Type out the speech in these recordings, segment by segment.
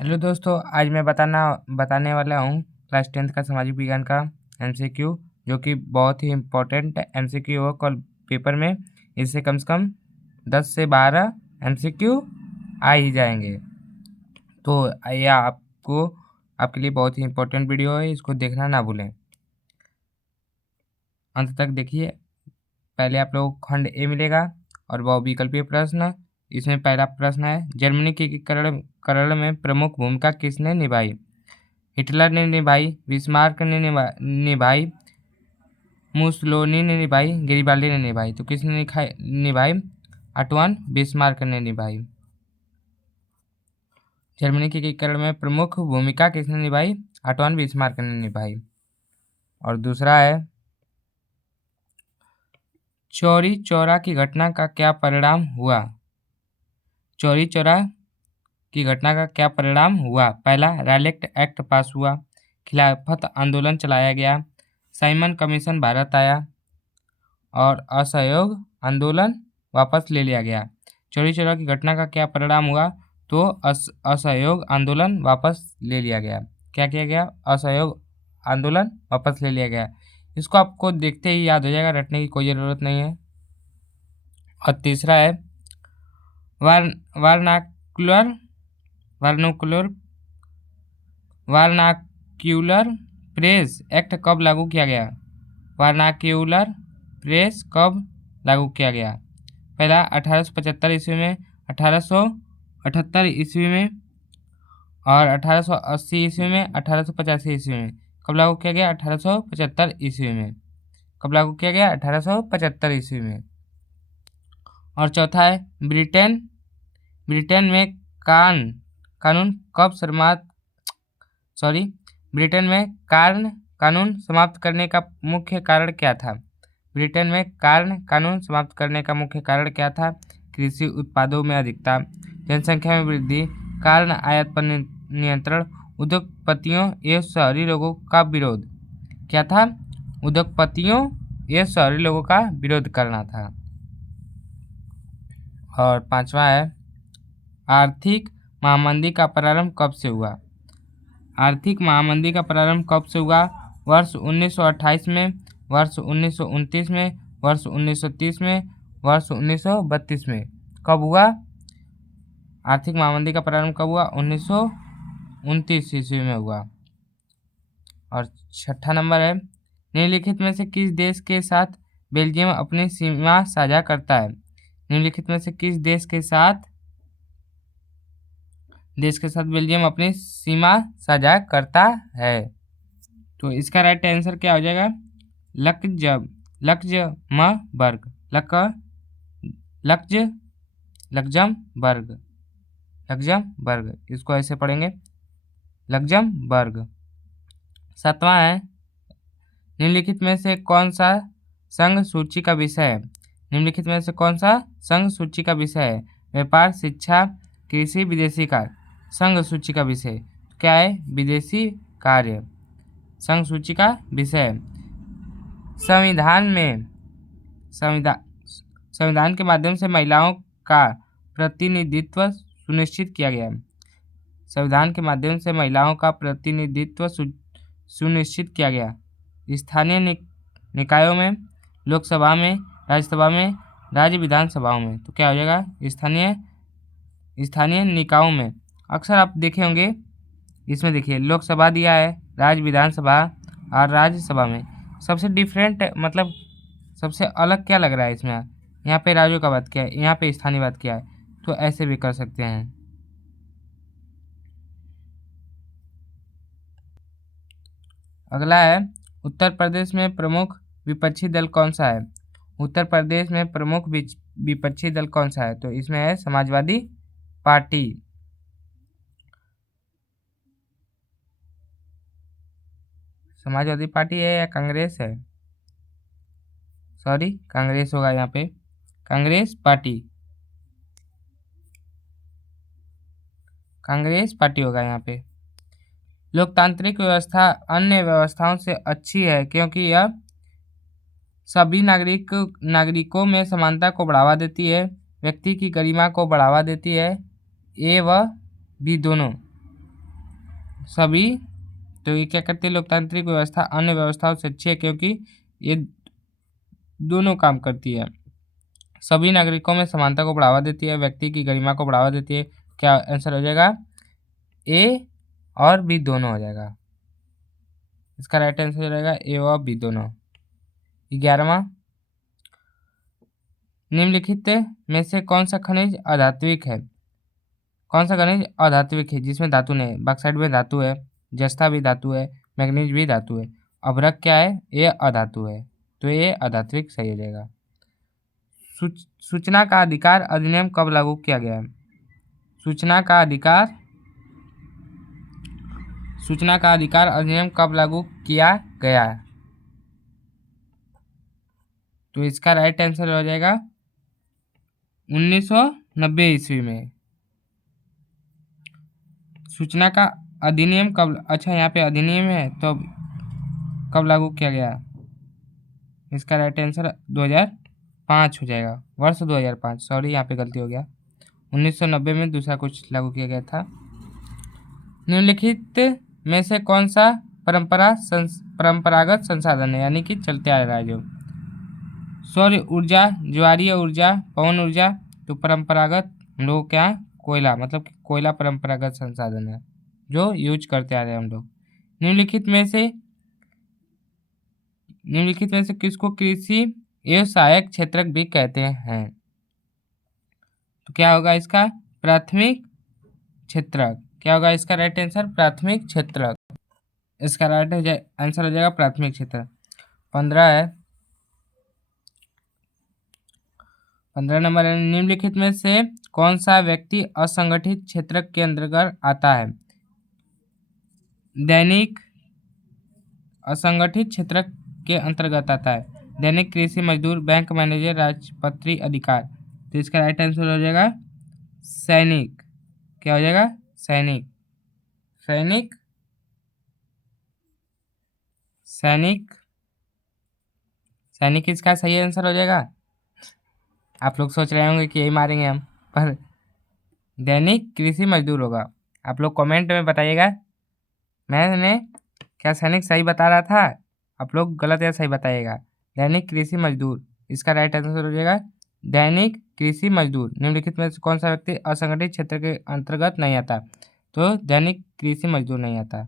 Hello दोस्तों, आज मैं बताने वाला हूँ क्लास 10th का सामाजिक विज्ञान का एमसीक्यू, जो कि बहुत ही इम्पोर्टेंट एमसीक्यू हो कल पेपर में। इससे कम से कम 10 से 12 एमसीक्यू आ ही जाएंगे। तो यह आपके लिए बहुत ही इम्पोर्टेंट वीडियो है, इसको देखना ना भूलें, अंत तक देखिए। पहले आप लोग को खंड ए मिलेगा और बहुविकल्पीय प्रश्न। इसमें पहला प्रश्न है, जर्मनी के एकीकरण में प्रमुख भूमिका किसने निभाई? हिटलर ने निभाई, बिस्मार्क ने निभाई, मुसोलिनी ने निभाई, गरिबाल्डी ने निभाई। तो किसने निभाई? अंटोइन बिस्मार्क ने निभाई। जर्मनी के एकीकरण में प्रमुख भूमिका किसने निभाई? अंटोइन बिस्मार्क ने निभाई। और दूसरा है, चौरी चौरा की घटना का क्या परिणाम हुआ? चौरी चौरा की घटना का क्या परिणाम हुआ? पहला, रॉलेट एक्ट पास हुआ, खिलाफत आंदोलन चलाया गया, साइमन कमीशन भारत आया और असहयोग आंदोलन वापस ले लिया गया। चौरी चौरा की घटना का क्या परिणाम हुआ? तो असहयोग आंदोलन वापस ले लिया गया। क्या किया गया? असहयोग आंदोलन वापस ले लिया गया। इसको आपको देखते ही याद हो जाएगा, रटने की कोई ज़रूरत नहीं है। और तीसरा है, वर्नाक्युलर प्रेस एक्ट कब लागू किया गया? वर्नाक्युलर प्रेस कब लागू किया गया? पहला, 1875 ईस्वी में, 1878 ईस्वी में और 1880 ईस्वी में, 1885 ईस्वी में। कब लागू किया गया? 1875 ईस्वी में। कब लागू किया गया? 1875 ईस्वी में। और चौथा है, ब्रिटेन में कानून समाप्त करने का मुख्य कारण क्या था? ब्रिटेन में कानून समाप्त करने का मुख्य कारण क्या था? कृषि उत्पादों में अधिकता, जनसंख्या में वृद्धि, कारण आयात पर नियंत्रण, उद्योगपतियों एवं शहरी लोगों का विरोध। क्या था? उद्योगपतियों एवं शहरी लोगों का विरोध करना था। और पांचवा है, आर्थिक महामंदी का प्रारंभ कब से हुआ? आर्थिक महामंदी का प्रारंभ कब से हुआ? वर्ष 1928 में, वर्ष 1929 में, वर्ष 1930 में, वर्ष 1932 में। कब हुआ आर्थिक महामंदी का प्रारंभ? कब हुआ? 1929 ईस्वी में हुआ। और छठा नंबर है, निम्नलिखित में से किस देश के साथ बेल्जियम अपनी सीमा साझा करता है? निम्नलिखित में से किस देश के साथ बेल्जियम अपनी सीमा साझा करता है? तो इसका राइट आंसर क्या हो जाएगा? लक्जमबर्ग। इसको ऐसे पढ़ेंगे, लक्जमबर्ग। सातवां है, निम्नलिखित में से कौन सा संघ सूची का विषय है? निम्नलिखित में से कौन सा संघ सूची का विषय है? व्यापार, शिक्षा, कृषि, विदेशी कार्य। संघ सूची का विषय क्या है? विदेशी कार्य संघ सूची का विषय है। संविधान के माध्यम से महिलाओं का प्रतिनिधित्व सुनिश्चित किया गया। संविधान के माध्यम से महिलाओं का प्रतिनिधित्व सुनिश्चित किया गया। स्थानीय निकायों में, लोकसभा में, राज्यसभा में, राज्य विधानसभाओं में। तो क्या हो जाएगा? स्थानीय निकायों में। अक्सर आप देखे होंगे, इसमें देखिए लोकसभा दिया है, राज्य विधानसभा और राज्यसभा में। सबसे डिफरेंट मतलब सबसे अलग क्या लग रहा है इसमें? यहाँ पे राज्यों का बात किया है, यहाँ पे स्थानीय बात किया है। तो ऐसे भी कर सकते हैं। अगला है, उत्तर प्रदेश में प्रमुख विपक्षी दल कौन सा है? उत्तर प्रदेश में प्रमुख विपक्षी दल कौन सा है? तो इसमें है समाजवादी पार्टी। समाजवादी पार्टी है या कांग्रेस है? सॉरी, कांग्रेस होगा यहाँ पे, कांग्रेस पार्टी होगा यहाँ पे। लोकतांत्रिक व्यवस्था अन्य व्यवस्थाओं से अच्छी है क्योंकि यह सभी नागरिकों में समानता को बढ़ावा देती है, व्यक्ति की गरिमा को बढ़ावा देती है, ए व बी दोनों। सभी, तो ये क्या करती है, लोकतांत्रिक व्यवस्था अन्य व्यवस्थाओं से अच्छी है क्योंकि ये दोनों काम करती है। सभी नागरिकों में समानता को बढ़ावा देती है, व्यक्ति की गरिमा को बढ़ावा देती है। क्या आंसर हो जाएगा, ए और बी दोनों हो जाएगा। इसका राइट आंसर हो जाएगा ए और बी दोनों। 11वां, निम्नलिखित में से कौन सा खनिज अधात्विक है? कौन सा खनिज अधात्विक है जिसमें धातु नहीं है? बॉक्साइट में धातु है, जस्ता भी धातु है, मैग्नीज भी धातु है। अभ्रक क्या है? ये अधातु है, तो ये अधात्विक सही हो जाएगा। सूचना का अधिकार अधिनियम कब लागू किया गया है? सूचना का अधिकार अधिनियम कब लागू किया गया है? तो इसका राइट आंसर हो जाएगा 1990 ईस्वी में। सूचना का अधिनियम कब, अच्छा यहाँ पे अधिनियम है तो कब लागू किया गया? इसका राइट आंसर 2005 हो जाएगा, वर्ष 2005। सॉरी, यहाँ पे गलती हो गया, 1990 में दूसरा कुछ लागू किया गया था। निम्नलिखित में से कौन सा परंपरागत संसाधन है, यानी कि चलते आ रहा है जो? सौर ऊर्जा, ज्वारीय ऊर्जा, पवन ऊर्जा। तो परंपरागत हम लोग क्या, कोयला, मतलब कि कोयला परंपरागत संसाधन है जो यूज करते आ रहे हैं हम लोग। निम्नलिखित में से किसको कृषि एवं सहायक क्षेत्र भी कहते हैं? तो क्या होगा इसका? प्राथमिक क्षेत्र। क्या होगा इसका राइट आंसर? प्राथमिक क्षेत्र। इसका राइट आंसर हो जाएगा प्राथमिक क्षेत्र। 15 नंबर है, निम्नलिखित में से कौन सा व्यक्ति असंगठित क्षेत्र के अंतर्गत आता है? दैनिक असंगठित क्षेत्र के अंतर्गत आता है। दैनिक कृषि मजदूर, बैंक मैनेजर, राजपत्री अधिकार। तो इसका राइट आंसर हो जाएगा सैनिक। क्या हो जाएगा? सैनिक। सैनिक सैनिक सैनिक इसका सही आंसर हो जाएगा। आप लोग सोच रहे होंगे कि यही मारेंगे हम, पर दैनिक कृषि मजदूर होगा। आप लोग कमेंट में बताइएगा मैंने क्या सैनिक सही बता रहा था, आप लोग गलत या सही बताइएगा। दैनिक कृषि मजदूर, इसका राइट आंसर हो जाएगा दैनिक कृषि मजदूर। निम्नलिखित में से कौन सा व्यक्ति असंगठित क्षेत्र के अंतर्गत नहीं आता? तो दैनिक कृषि मजदूर नहीं आता।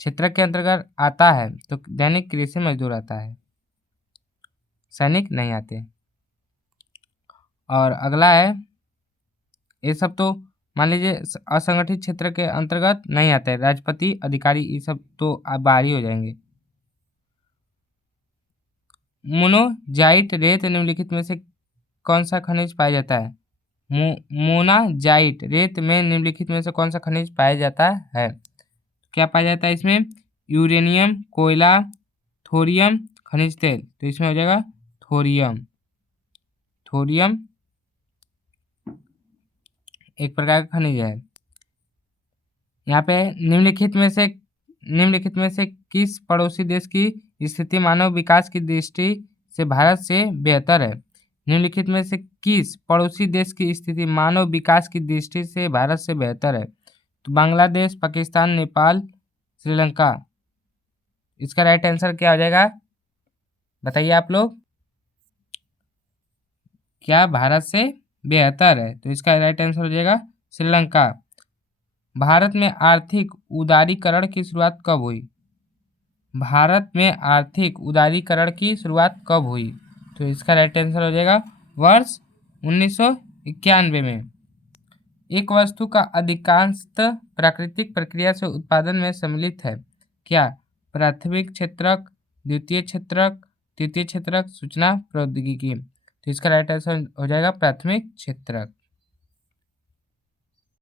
क्षेत्र के अंतर्गत आता है तो दैनिक कृषि मजदूर आता है, सैनिक नहीं आते। और अगला है, ये सब तो मान लीजिए असंगठित क्षेत्र के अंतर्गत नहीं आते, राजपति अधिकारी ये सब तो आप बाहर ही हो जाएंगे। मोनाजाइट रेत निम्नलिखित में से कौन सा खनिज पाया जाता है? मोनाजाइट रेत में निम्नलिखित में से कौन सा खनिज पाया जाता है? क्या पाया जाता है इसमें? यूरेनियम, कोयला, थोरियम, खनिज तेल। तो इसमें हो जाएगा थोरियम। थोरियम एक प्रकार का खनिज है। यहाँ पे निम्नलिखित में से किस पड़ोसी देश की स्थिति मानव विकास की दृष्टि से भारत से बेहतर है? निम्नलिखित में से किस पड़ोसी देश की स्थिति मानव विकास की दृष्टि से भारत से बेहतर है? तो बांग्लादेश, पाकिस्तान, नेपाल, श्रीलंका। इसका राइट आंसर क्या हो जाएगा बताइए आप लोग? क्या भारत से बेहतर है? तो इसका राइट आंसर हो जाएगा श्रीलंका। भारत में आर्थिक उदारीकरण की शुरुआत कब हुई? भारत में आर्थिक उदारीकरण की शुरुआत कब हुई? तो इसका राइट आंसर हो जाएगा वर्ष 1991 में। एक वस्तु का अधिकांशतः प्राकृतिक प्रक्रिया से उत्पादन में सम्मिलित है। क्या? प्राथमिक क्षेत्रक, द्वितीय क्षेत्रक, तृतीय क्षेत्रक, सूचना प्रौद्योगिकी। तो इसका राइट आंसर हो जाएगा प्राथमिक क्षेत्रक।